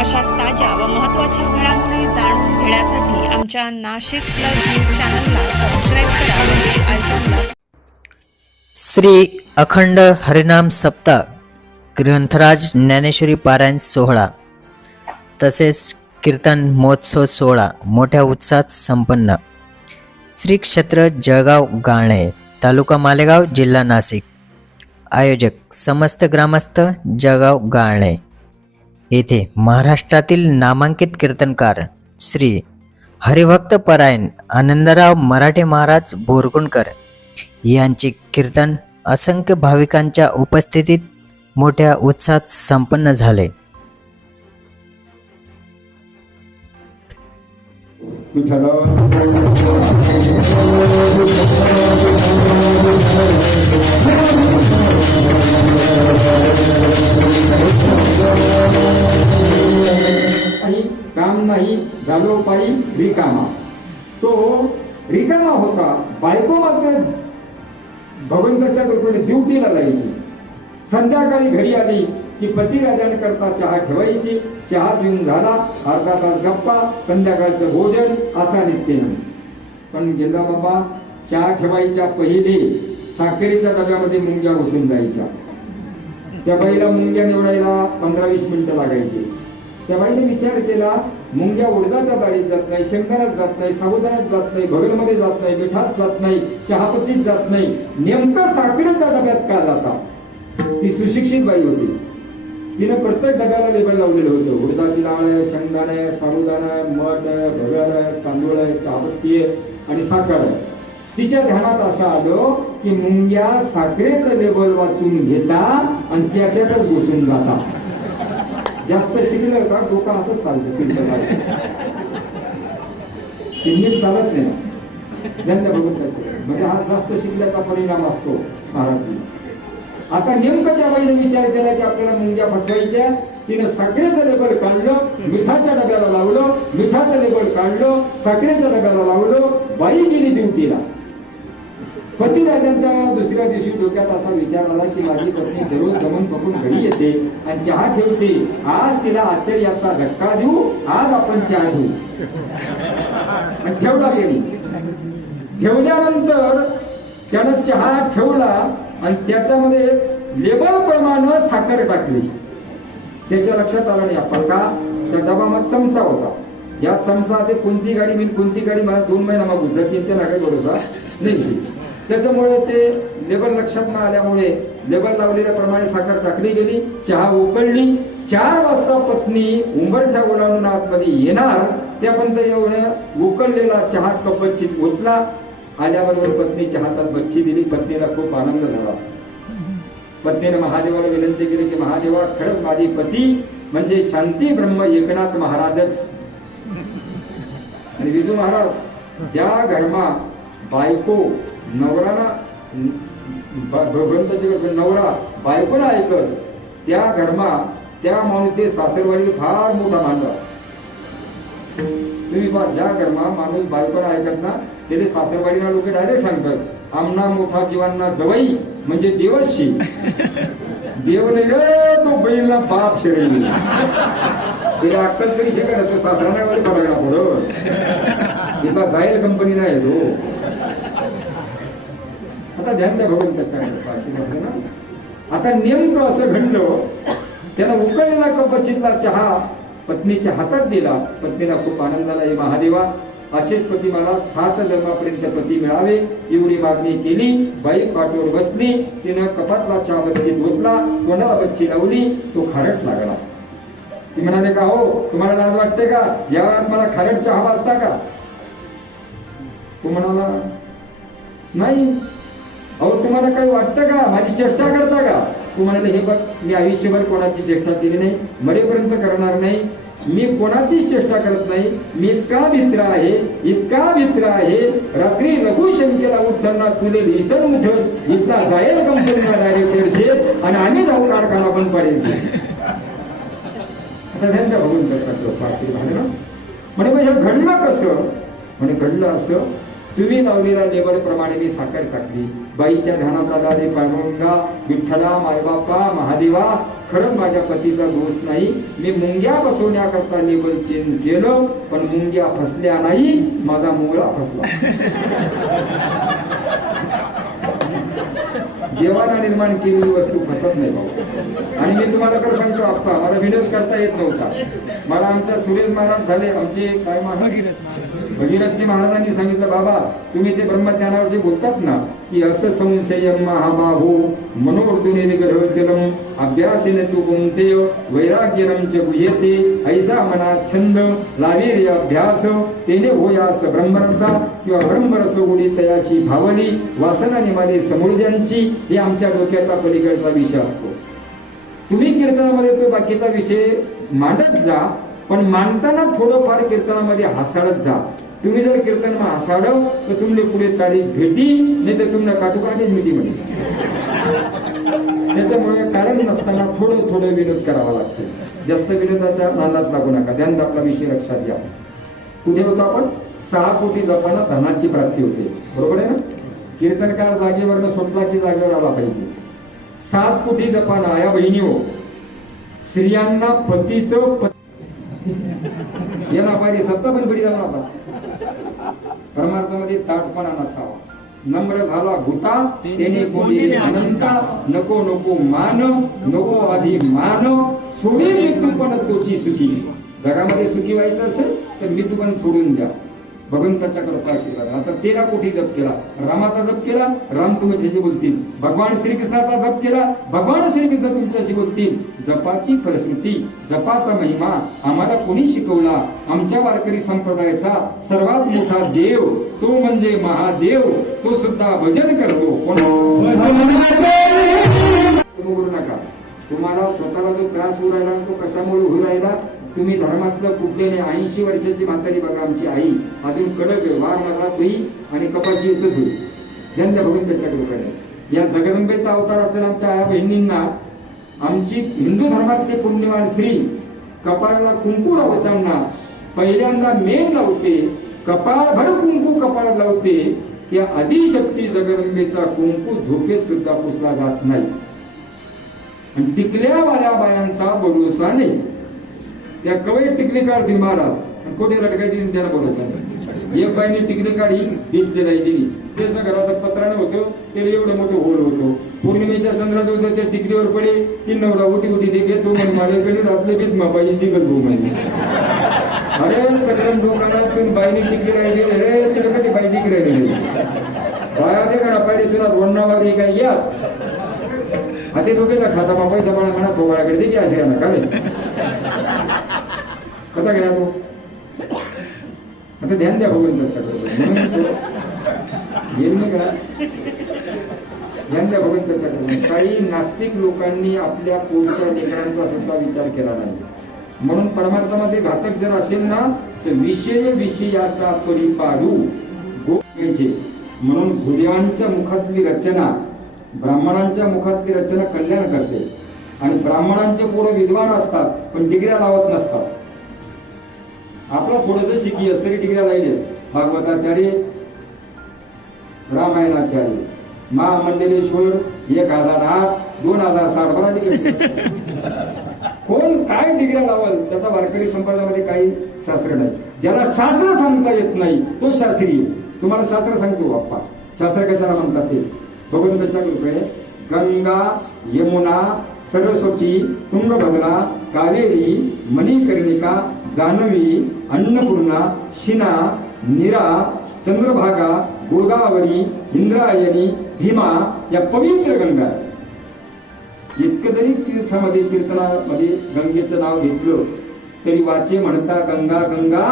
अशाच ताज्या व महत्त्वाच्या घडामोडी जाणून घेण्यासाठी आमच्या नाशिक प्लस न्यूज चॅनलला सबस्क्राईब करा व बेल आयकॉनला श्री अखंड हरिनाम सप्ताह ग्रंथराज ज्ञानेश्वरी पारायण सोहळा तसेच कीर्तन महोत्सव सोहळा मोठ्या उत्साहात संपन्न. श्री क्षेत्र जळगाव गाळणे तालुका मालेगाव जिल्हा नाशिक. आयोजक समस्त ग्रामस्थ जळगाव गाळणे. येथे महाराष्ट्रातील नामांकित कीर्तनकार श्री हरिभक्त परायण आनंदराव मराठे महाराज बोरगुणकर यांचे कीर्तन असंख्य भाविकांच्या उपस्थितीत मोठ्या उत्साहात संपन्न झाले. काही रिकामा. तो रिकामा होता. बायको मात्र भगवंताच्या कृपेने ड्युटीला जायची. संध्याकाळी घरी आली की पती करता चहा ठेवायची. चहा पिऊन झाला. अर्धा तास गप्पा संध्याकाळचं भोजन असा नित्यनेम पण गेला बाबा चहा ठेवायच्या पहिले साखरेच्या डब्यामध्ये मुंग्या घुसून जायच्या. त्या बाईला मुंग्या निवडायला पंधरा वीस मिनिटं लागायची. त्या बाईने विचार केला मुंग्या उडदाच्या डाळीत जात नाही शेंगदाण्यात जात नाही साबुदाण्यात जात नाही भगरमध्ये जात नाही मिठात जात नाही चहापत्तीत जात नाही नेमकं साखरेच्या डब्यात का जाता? ती सुशिक्षित बाई होती. तिने प्रत्येक डब्याला लेबल लावलेलं होतं. उडदाची डाळ आहे शेंगदाणा आहे साबुदाणा आहे मठ आहे भगर आहे तांदूळ आहे चहापत्ती आहे आणि साखर आहे. तिच्या ध्यानात असं आलं की मुंग्या साखरेचं लेबल वाचून घेता आणि त्याच्यातच घुसून जाता. जास्त शिकलं का डोकं असंच चालतं कीर्तनात. ते नीट चालत नाही. ज्यांच्या भगवंताचे म्हणजे हा जास्त शिकल्याचा परिणाम असतो महाराजजी. आता नेमकं त्या बाईने विचार केला की आपल्याला मुंग्या फसवायच्या. तिनं साखरेचं लेबल काढलं मिठाच्या डब्याला लावलं मिठाचं लेबल काढलं साखरेच्या डब्याला लावलं बाई गेली ड्युटीला. पतिराजांच्या दुसऱ्या दिवशी डोक्यात असा विचार आला की माझी पत्नी दररोज जमून पकडून घरी येते आणि चहा ठेवते. आज तिला आश्चर्याचा धक्का देऊ आज आपण चहा घेऊ. आणि ठेवला गेली ठेवल्यानंतर त्यानं चहा ठेवला आणि त्याच्यामध्ये लेबल प्रमाणे साखर टाकली. त्याच्या लक्षात आलं नाही आपण का? त्या डबामध्ये चमचा होता. या चमचा ते कोणती गाडी मी कोणती गाडी मला दोन महिना मागू जर तीन ते नागाई बरोबर नाही. त्याच्यामुळे ते लेबल लक्षात न आल्यामुळे लेबल लावलेल्या प्रमाणे साखर टाकली गेली चहा उकळली. चार वाजता पत्नी उंबरठ्या ओलांडून आतमध्ये येणार. त्यापर्यंत एवढं उकळलेला चहा कपचित ओतला. आल्याबरोबर पत्नीच्या हातात बच्ची दिली. पत्नीला खूप आनंद झाला. पत्नीने महादेवाला विनंती केली की महादेवा खरंच माझे पती म्हणजे शांती ब्रह्म एकनाथ महाराजच. आणि विजू महाराज ज्या घरमा बायको नवराला भगवंत नवरा बायकोला ऐकस त्या घरमा त्या माणूस सासरवाडीला फार मोठा मांडा तुम्ही पहा ज्या घरमा माणूस बायकोला ऐकत ना त्याने सासरवाडीला लोक डायरेक्ट सांगतात आमना मोठा जीवांना जवई म्हणजे देवशी. देव नाही रे तो बैलला पाप शिरेल तिला अक्कल तरी शिकायला तो सासरा नाही वाली पडायला पुढं. तिथला जाईल कंपनी नाही तो. आता ध्यान द्या भगवंताच्या ना. आता नेमकं असं घडलं त्यानं उकळलेला कपचितला चहा पत्नीच्या हातात दिला. पत्नीला खूप आनंद झाला हे महादेवा असेच पती मला सात जन्मापर्यंत पती मिळावे एवढी मागणी केली. बाई पाठीवर बसली तिनं कपातला चहा बच्ची ओतला तोंडाला बच्ची लावली तो खारट लागला. ती म्हणाले का हो तुम्हाला लाज वाटते का? या वेळात मला खारट चहा वाजता का? तो म्हणाला नाही अहो तुम्हाला काही वाटतं का? माझी चेष्टा करता का? तू म्हणाले हे बघ मी आयुष्यभर कोणाची चेष्टा केली नाही मरेपर्यंत करणार नाही. मी कोणाचीच चेष्टा करत नाही. मी इतका मित्र आहे इतका मित्र आहे. रात्री लघु शंकेला उठताना तुले लिसन उठस. इथला जाहीर कंपनीला डायरेक्टर शे आणि आम्ही जाऊ कारखाना पण पडेल आता त्यांच्या बघून कृपा आशीर्वाद ना म्हणे मग हे घडलं कसं? म्हणे घडलं असं तुम्ही लावलेल्या लेबर प्रमाणे मी साखर टाकली. बाईच्या ध्यानात आला रे पांडुरंगा विठ्ठला मायबापा महादेवा खरंच माझ्या पतीचा दोष नाही. मी मुंग्या बसवण्याकरता लेबल चेंज गेलो पण मुंग्या फसल्या नाही माझा मुंगळा फसला. देवाला निर्माण केलेली वस्तू फसत नाही भाऊ आणि मी तुम्हाला खरं सांगतो आप्पा मला विनोद करता येत नव्हता. मला आमच्या सुरेश महाराज झाले आमचे काय महाराज. भगीरथजी महाराजांनी सांगितलं बाबा तुम्ही ते ब्रह्मज्ञानावर जे बोलतात ना की असं संशयम महाबाहो मनोर्दुने निग्रह जलम अभ्यासेने तू गुंतेय वैराग्यनम च गुह्यते ऐसा मना छंद लावीर्य अभ्यास तेने होयास ब्रह्मरसा किंवा ब्रह्मरस उडी तयाशी भावली वासना निमाने समुर्जांची हे आमच्या डोक्याचा पलीकडचा विषय असतो. तुम्ही कीर्तनामध्ये तो बाकीचा विषय मांडत जा पण मांडताना थोडंफार कीर्तनामध्ये हासाळत जा. तुम्ही जर कीर्तन मा हसाडव तर तुमले पुढे तारीख भेटी नाही तर तुम्हाला काटोकाटीच भेटी म्हणे. त्याच्यामुळे कारण नसताना थोडं थोडं विनोद करावा लागतो. जास्त विनोदाचा अंदाज लागू नका. ध्यान आपला विषय लक्षात घ्या. कुठे होतो आपण. सहा कोटी जपाना धनाची प्राप्ती होते. बरोबर आहे ना? कीर्तनकार जागेवरनं सोडला की जागेवर आला पाहिजे. सात कोटी जपाना या बहिणी हो स्त्रियांना पतीचं प- याला पाहिजे सत्ता पण बडी जाणार आपण. परमार्थामध्ये ताटपणा नसावा. नम्र झाला भूता तेने कोणी अनंता. नको नको मान नको आधी मान. सोडे मृत्यू पण तोची सुखी जगामध्ये सुखी व्हायचं असेल तर मृत्यू पण सोडून द्या. भगवंताच्या कृपा आशीर्वाद आता तेरा कोटी जप केला. रामाचा जप केला राम तुमच्याशी बोलतील. भगवान श्रीकृष्णाचा जप केला भगवान श्रीकृष्ण तुमच्याशी बोलतील. जपाची फलश्रुती जपाचा महिमा आम्हाला कोणी शिकवला? आमच्या वारकरी संप्रदायाचा सर्वात मोठा देव तो म्हणजे महादेव. तो सुद्धा भजन करतो. कोण? करू नका. तुम्हाला स्वतःला जो त्रास होऊ राहिला तो कशामुळे होऊ राहिला? तुम्ही धर्मातलं कुठल्याने ऐंशी वर्षाची म्हातारी बघा आमची आई. अजून कडक आहे. वाघ नगरा तुई आणि कपाशी येतच होईल ध्यान द्या बघून त्याच्याकडे या जगदंबेचा अवतार असेल आमच्या आया बहिणींना आमची हिंदू धर्मातले पुण्यवान स्त्री कपाळाला कुंकू लावताना पहिल्यांदा मेन लावते कपाळभर कुंकू कपाळात लावते त्या आदिशक्ती जगदंबेचा कुंकू झोपेत सुद्धा पुसला जात नाही. आणि टिकल्यावाल्या बायांचा भरोसा नाही. त्या कवयत टिकली काढतील महाराज. आणि कोणी लटकायची त्याला बोलायचं. एक बाईने टिकली काढी भिजली नाही दिली. ते घराचं पत्रानं होतं त्याला एवढं मोठं होल होतो. पौर्णिमेच्या चंद्राचं होतं त्या टिकडीवर पडे ती नवरा उठी उठी ते घेतो म्हणे माझ्याकडे रातले बीत माबाई दिगत भाऊ माहिती अरे चक्रम डोंगराला पण बाईने टिकली काय दिली रे तिला कधी बाई दिक राहिली बाया दे का पाहिजे तुला रोडना वागली काय या आता डोक्याचा खाता मापायचा पैसा म्हणा तो बाळाकडे दे की असे ना काय? कसा घ्या तो. आता ध्यान द्या भगवंताच्याकडे घेऊन नाही करा ध्यान द्या भगवंताच्याकडे काही नास्तिक लोकांनी आपल्या पोळच्या लेकरांचा सुद्धा विचार केला नाही. म्हणून परमार्थामध्ये घातक जर असेल ना तर विषय विषयाचा परिपाडू. पाहिजे म्हणून भुदेवांच्या मुखातली रचना ब्राह्मणांच्या मुखातली रचना कल्याण करते. आणि ब्राह्मणांचे पोरं विद्वान असतात पण डिग्र्या लावत नसतात. आपला थोडस शिकी तरी डिग्र्या लावले भागवताचार्य रामायणाचार्य महामंडलेश्वर एक हजार आठ दोन हजार साठ बरा कोण काय डिग्र्या लावल त्याचा वारकरी संप्रदायामध्ये काही शास्त्र नाही. ज्याला शास्त्र सांगता येत नाही तो शास्त्रीय तुम्हाला शास्त्र सांगतो बाप्पा. शास्त्र कशाला म्हणतात ते? भगवंताच्या कृपे गंगा यमुना सरस्वती तुंगभद्रा कावेरी मणिकर्णिका जानवी अन्नपूर्णा शिना निरा चंद्रभागा गोदावरी इंद्रायणी भीमा या पवित्र गंगा आहेत. इतकं जरी तीर्थामध्ये कीर्तनामध्ये गंगेचं नाव घेतलं तरी वाचे म्हणता गंगा गंगा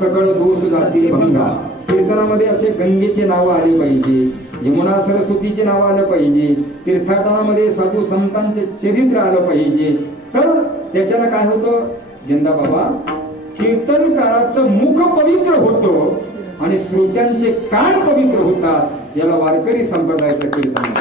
सकळ दोष जाती भंगा कीर्तनामध्ये असे गंगेचे नाव आले पाहिजे यमुना सरस्वतीचे नाव आलं पाहिजे तीर्थाटनामध्ये साधू संतांचे चरित्र आलं पाहिजे. तर त्याच्यानं काय होतं? यंदा बाबा कीर्तनकाराचं मुख पवित्र होतं आणि श्रोत्यांचे कान पवित्र होतात याला वारकरी संप्रदायाचं कीर्तन